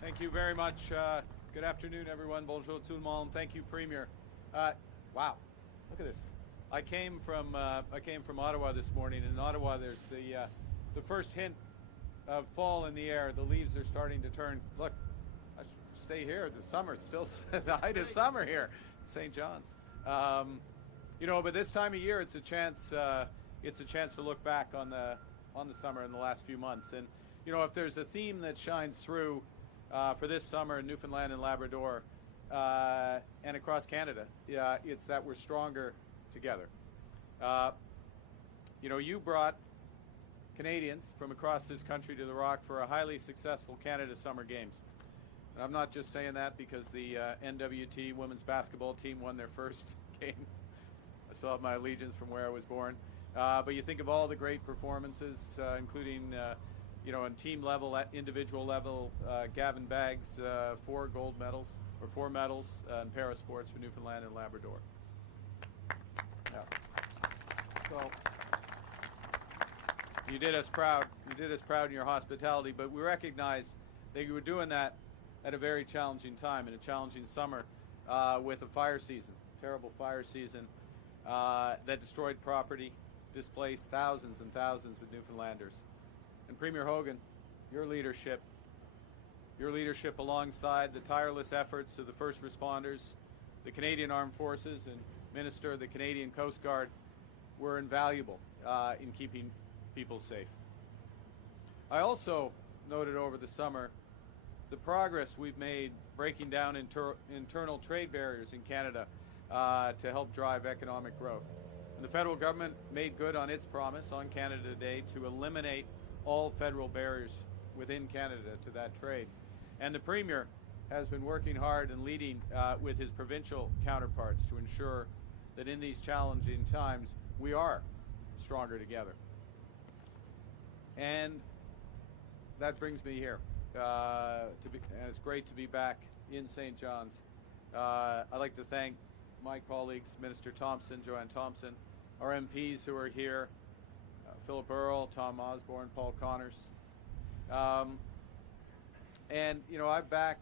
Thank you very much. Good afternoon, everyone. Bonjour tout le monde. Thank you, Premier. Wow, look at this. I came from Ottawa this morning. In Ottawa, there's the first hint of fall in the air. The leaves are starting to turn. Look, I should stay here. The summer, it's still the height of summer here in St. John's. But this time of year, it's a chance to look back on the summer in the last few months. And if there's a theme that shines through for this summer in Newfoundland and Labrador and across Canada, it's that we're stronger together. You brought Canadians from across this country to the Rock for a highly successful Canada Summer Games. And I'm not just saying that because the NWT women's basketball team won their first game. I still have my allegiance from where I was born. But you think of all the great performances, including on team level, at individual level, Gavin Baggs, 4 medals in para sports for Newfoundland and Labrador. Yeah. So you did us proud. You did us proud in your hospitality, but we recognize that you were doing that at a very challenging time, in a challenging summer, with a fire season, terrible fire season that destroyed property, displaced thousands and thousands of Newfoundlanders. And Premier Hogan, your leadership alongside the tireless efforts of the first responders, the Canadian Armed Forces, and Minister of the Canadian Coast Guard were invaluable in keeping people safe. I also noted over the summer the progress we've made breaking down internal trade barriers in Canada to help drive economic growth. And the federal government made good on its promise on Canada Day to eliminate all federal barriers within Canada to that trade. And the Premier has been working hard and leading with his provincial counterparts to ensure that in these challenging times we are stronger together. And that brings me here. And it's great to be back in St. John's. I'd like to thank my colleagues, Minister Thompson, Joanne Thompson, our MPs who are here, Philip Earle, Tom Osborne, Paul Connors. I'm back.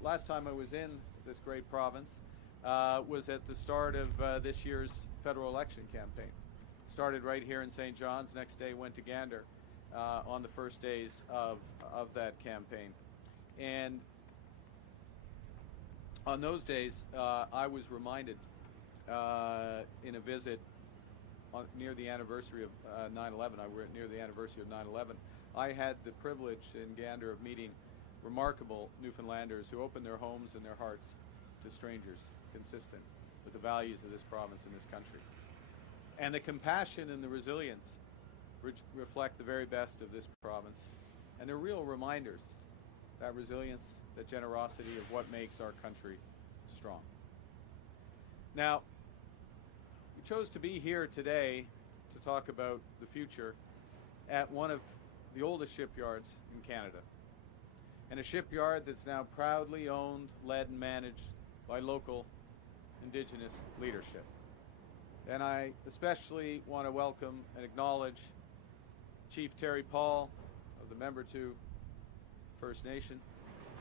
Last time I was in this great province was at the start of this year's federal election campaign. Started right here in St. John's. Next day went to Gander on the first days of that campaign. And on those days, I was reminded in a visit near the anniversary of 9/11. I were near the anniversary of 9/11. I had the privilege in Gander of meeting remarkable Newfoundlanders who opened their homes and their hearts to strangers, consistent with the values of this province and this country. And the compassion and the resilience reflect the very best of this province. And they're real reminders, that resilience, that generosity of what makes our country strong. Now, we chose to be here today to talk about the future at one of the oldest shipyards in Canada, and a shipyard that's now proudly owned, led, and managed by local Indigenous leadership. And I especially want to welcome and acknowledge Chief Terry Paul of the Member 2 First Nation,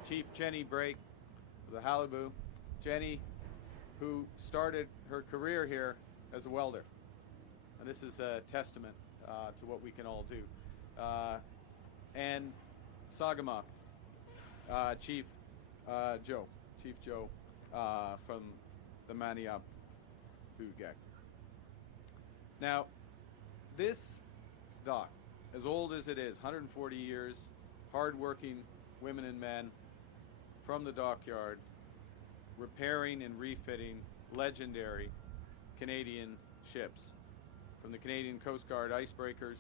Chief Jenny Brake of the Halibut, Jenny, who started her career here as a welder. And this is a testament to what we can all do. And Sagama, Chief Joe from the Maniap Hugak. Now, this dock, as old as it is, 140 years, hard-working women and men from the dockyard, repairing and refitting legendary Canadian ships, from the Canadian Coast Guard icebreakers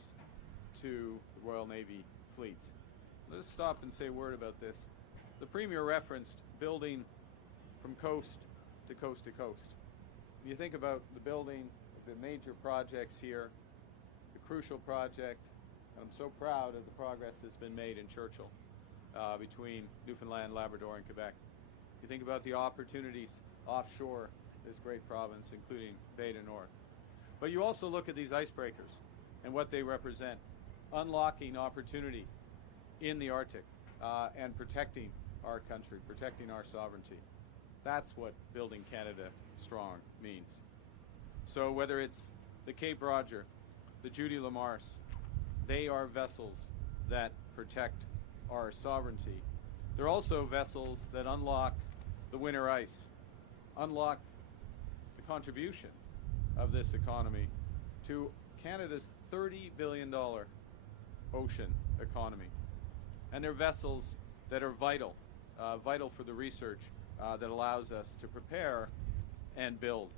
to the Royal Navy fleets. Let's stop and say a word about this. The Premier referenced building from coast to coast to coast. When you think about the building of the major projects here, the crucial project, and I'm so proud of the progress that's been made in Churchill between Newfoundland, Labrador, and Quebec. You think about the opportunities offshore this great province, including Bay du Nord. But you also look at these icebreakers and what they represent, unlocking opportunity in the Arctic, and protecting our country, protecting our sovereignty. That's what building Canada strong means. So whether it's the Cape Roger, the Judy Lamars, they are vessels that protect our sovereignty. They're also vessels that unlock the winter ice, unlock the contribution of this economy to Canada's $30 billion ocean economy. And they're vessels that are vital for the research that allows us to prepare and build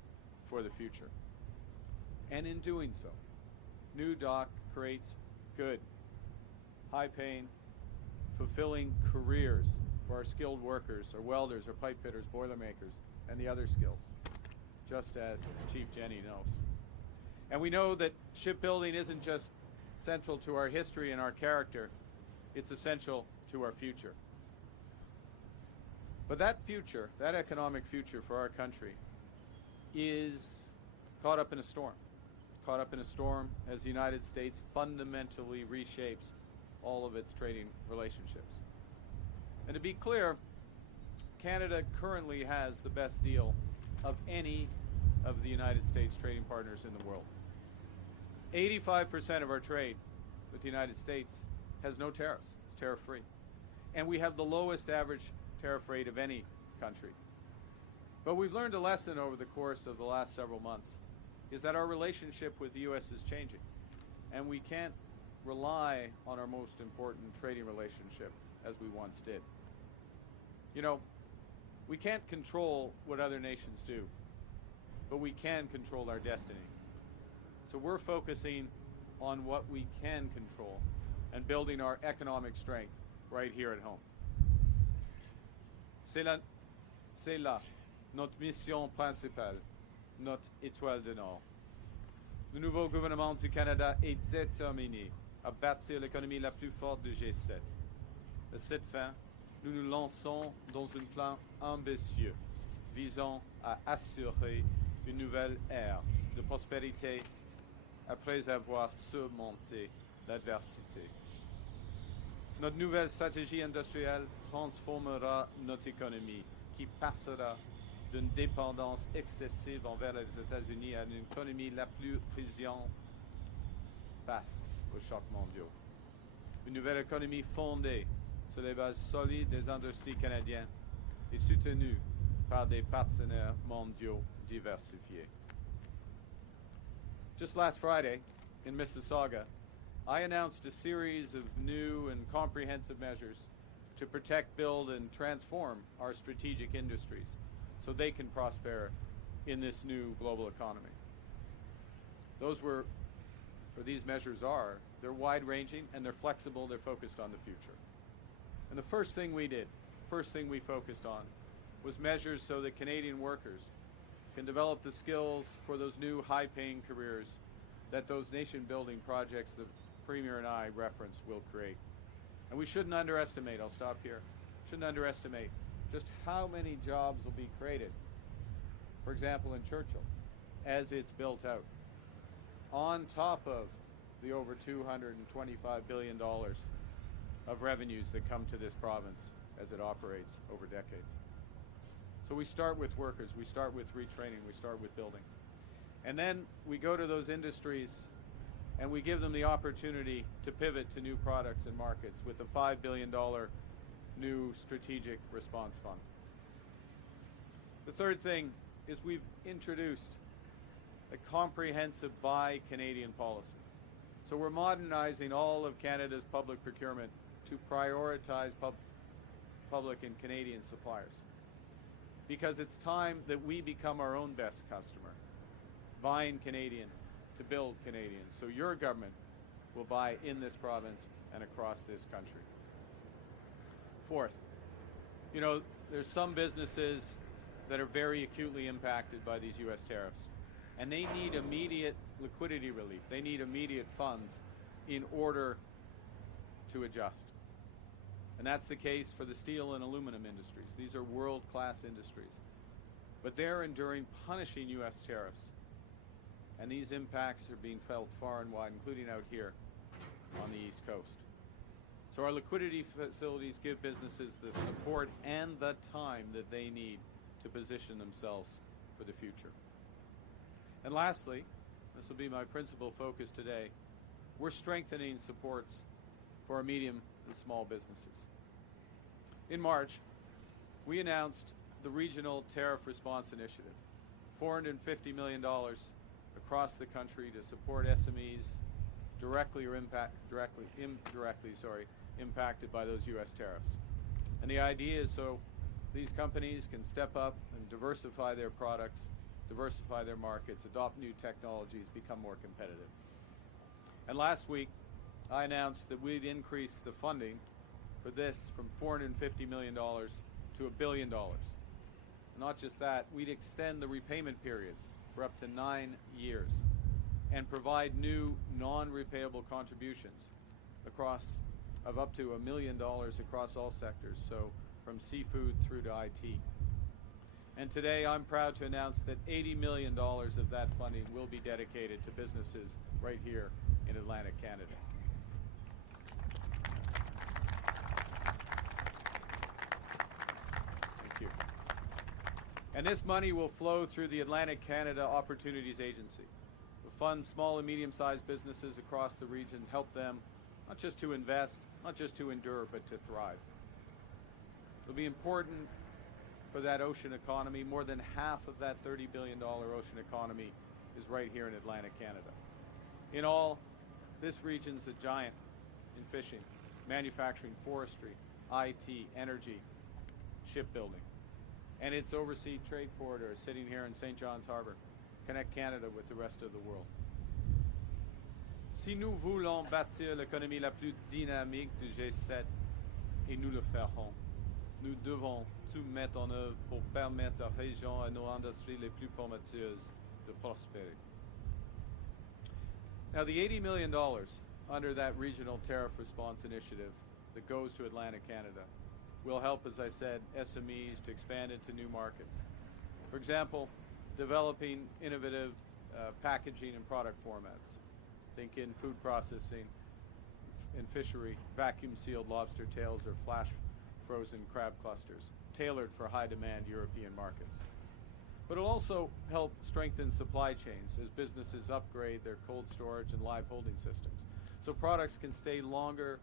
for the future. And in doing so, New Dock creates good, high-paying, fulfilling careers for our skilled workers, our welders, our pipe fitters, boilermakers, and the other skills, just as Chief Jenny knows. And we know that shipbuilding isn't just central to our history and our character, it's essential to our future. But that future, that economic future for our country, is caught up in a storm. Caught up in a storm as the United States fundamentally reshapes all of its trading relationships. And to be clear, Canada currently has the best deal of any of the United States trading partners in the world. 85% of our trade with the United States has no tariffs. It's tariff-free. And we have the lowest average tariff rate of any country. But we've learned a lesson over the course of the last several months, is that our relationship with the U.S. is changing. And we can't rely on our most important trading relationship as we once did. You know, we can't control what other nations do, but we can control our destiny. So we're focusing on what we can control and building our economic strength right here at home. C'est là notre mission principale, notre étoile de nord. Le nouveau gouvernement du Canada est déterminé à bâtir l'économie la plus forte du G7. À cette fin, nous nous lançons dans un plan ambitieux visant à assurer une nouvelle ère de prospérité après avoir surmonté l'adversité. Notre nouvelle stratégie industrielle transformera notre économie, qui passera d'une dépendance excessive envers les États-Unis à une économie la plus résiliente face aux chocs mondiaux. Une nouvelle économie fondée sur les bases solides des industries canadiennes et soutenue par des partenaires mondiaux diversifiés. Just last Friday, in Mississauga, I announced a series of new and comprehensive measures to protect, build, and transform our strategic industries so they can prosper in this new global economy. These measures are, they're wide-ranging and they're flexible, they're focused on the future. And the first thing we focused on was measures so that Canadian workers can develop the skills for those new high-paying careers that those nation-building projects the Premier and I referenced will create. And we shouldn't underestimate, I'll stop here, shouldn't underestimate just how many jobs will be created, for example in Churchill, as it's built out, on top of the over $225 billion of revenues that come to this province as it operates over decades. So we start with workers, we start with retraining, we start with building. And then we go to those industries and we give them the opportunity to pivot to new products and markets with a $5 billion new strategic response fund. The third thing is we've introduced a comprehensive Buy Canadian policy. So we're modernizing all of Canada's public procurement to prioritize public and Canadian suppliers. Because it's time that we become our own best customer, buying Canadian to build Canadian. So your government will buy in this province and across this country. Fourth, you know, there's some businesses that are very acutely impacted by these U.S. tariffs, and they need immediate liquidity relief. They need immediate funds in order to adjust. And that's the case for the steel and aluminum industries. These are world-class industries. But they're enduring punishing U.S. tariffs. And these impacts are being felt far and wide, including out here on the East Coast. So our liquidity facilities give businesses the support and the time that they need to position themselves for the future. And lastly, this will be my principal focus today, we're strengthening supports for our medium and small businesses. In March, we announced the Regional Tariff Response Initiative, $450 million across the country to support SMEs directly or indirectly impacted by those U.S. tariffs. And the idea is so these companies can step up and diversify their products, diversify their markets, adopt new technologies, become more competitive. And last week, I announced that we'd increase the funding for this from $450 million to $1 billion. And not just that, we'd extend the repayment periods for up to 9 years and provide new non-repayable contributions of up to $1 million across all sectors, so from seafood through to IT. And today I'm proud to announce that $80 million of that funding will be dedicated to businesses right here in Atlantic Canada. Thank you. And this money will flow through the Atlantic Canada Opportunities Agency. We'll fund small and medium-sized businesses across the region, help them not just to invest, not just to endure, but to thrive. It'll be important for that ocean economy. More than half of that $30 billion ocean economy is right here in Atlantic Canada. In all, this region's a giant in fishing, manufacturing, forestry, IT, energy, shipbuilding. And its overseas trade corridors sitting here in St. John's Harbour connect Canada with the rest of the world. Si nous voulons bâtir l'économie la plus dynamique du G7, et nous le ferons, nous devons tout mettre en œuvre pour permettre à la région et à nos industries les plus prometteuses de prospérer. Now, the $80 million under that Regional Tariff Response Initiative that goes to Atlantic Canada will help, as I said, SMEs to expand into new markets. For example, developing innovative packaging and product formats. Think in food processing, in fishery, vacuum-sealed lobster tails or flash-frozen crab clusters, tailored for high-demand European markets. But it'll also help strengthen supply chains as businesses upgrade their cold storage and live holding systems, so products can stay longer,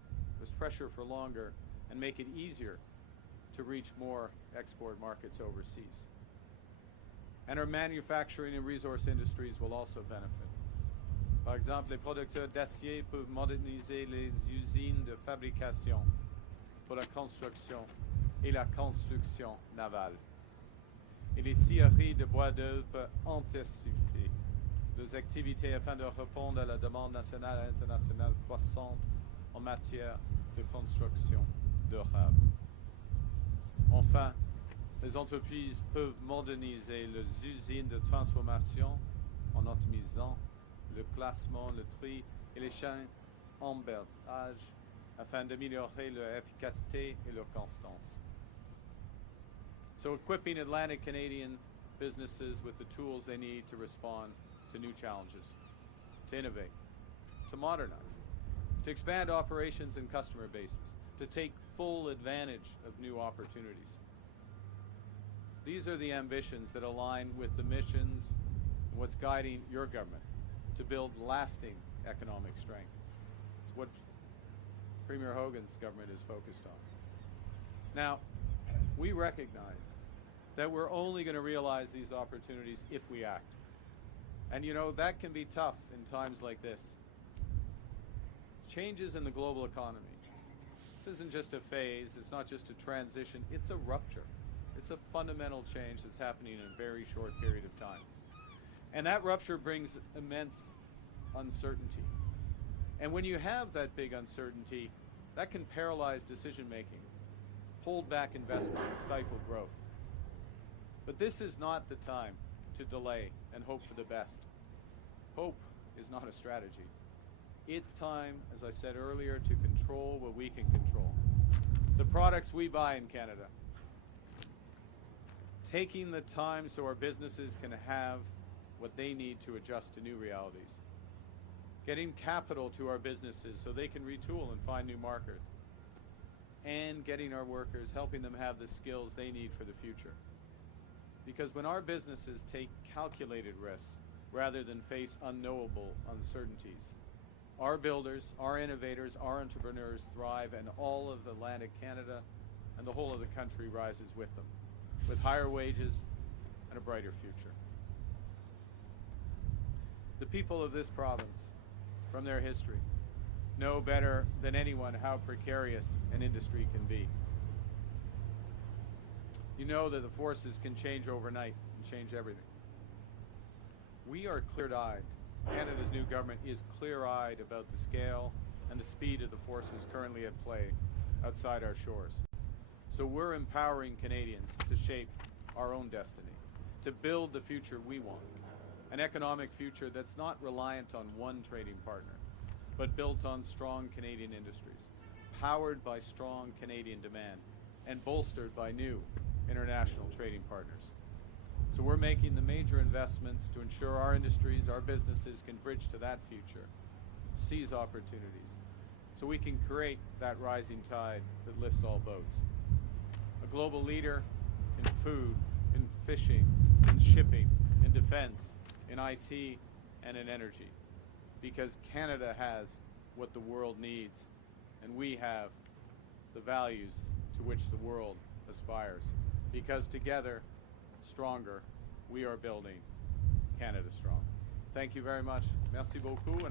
fresher for longer, and make it easier to reach more export markets overseas. And our manufacturing and resource industries will also benefit. Par exemple, les producteurs d'acier peuvent moderniser les usines de fabrication pour la construction et la construction navale. Et les scieries de bois d'œuvre peuvent intensifier leurs activités afin de répondre à la demande nationale et internationale croissante en matière de construction durable. Enfin, les entreprises peuvent moderniser leurs usines de transformation en optimisant le classement, le tri et les chaînes d'emballage afin d'améliorer leur efficacité et leur constance. So equipping Atlantic Canadian businesses with the tools they need to respond to new challenges, to innovate, to modernize, to expand operations and customer bases, to take full advantage of new opportunities. These are the ambitions that align with the missions and what's guiding your government to build lasting economic strength. It's what Premier Hogan's government is focused on. Now, we recognize that we're only going to realize these opportunities if we act. And you know, that can be tough in times like this. Changes in the global economy. This isn't just a phase, it's not just a transition, it's a rupture. It's a fundamental change that's happening in a very short period of time. And that rupture brings immense uncertainty. And when you have that big uncertainty, that can paralyze decision making, hold back investment, stifle growth. But this is not the time to delay and hope for the best. Hope is not a strategy. It's time, as I said earlier, to control what we can control. The products we buy in Canada. Taking the time so our businesses can have what they need to adjust to new realities. Getting capital to our businesses so they can retool and find new markets. and getting our workers, helping them have the skills they need for the future. Because when our businesses take calculated risks rather than face unknowable uncertainties, our builders, our innovators, our entrepreneurs thrive, and all of Atlantic Canada and the whole of the country rises with them, with higher wages and a brighter future. The people of this province, from their history, know better than anyone how precarious an industry can be. You know that the forces can change overnight and change everything. We are clear-eyed. Canada's new government is clear-eyed about the scale and the speed of the forces currently at play outside our shores. So we're empowering Canadians to shape our own destiny, to build the future we want, an economic future that's not reliant on one trading partner, but built on strong Canadian industries, powered by strong Canadian demand, and bolstered by new international trading partners. So we're making the major investments to ensure our industries, our businesses can bridge to that future, seize opportunities, so we can create that rising tide that lifts all boats. A global leader in food, in fishing, in shipping, in defense, in IT, and in energy. Because Canada has what the world needs, and we have the values to which the world aspires. Because together, stronger, we are building Canada strong. Thank you very much. Merci beaucoup.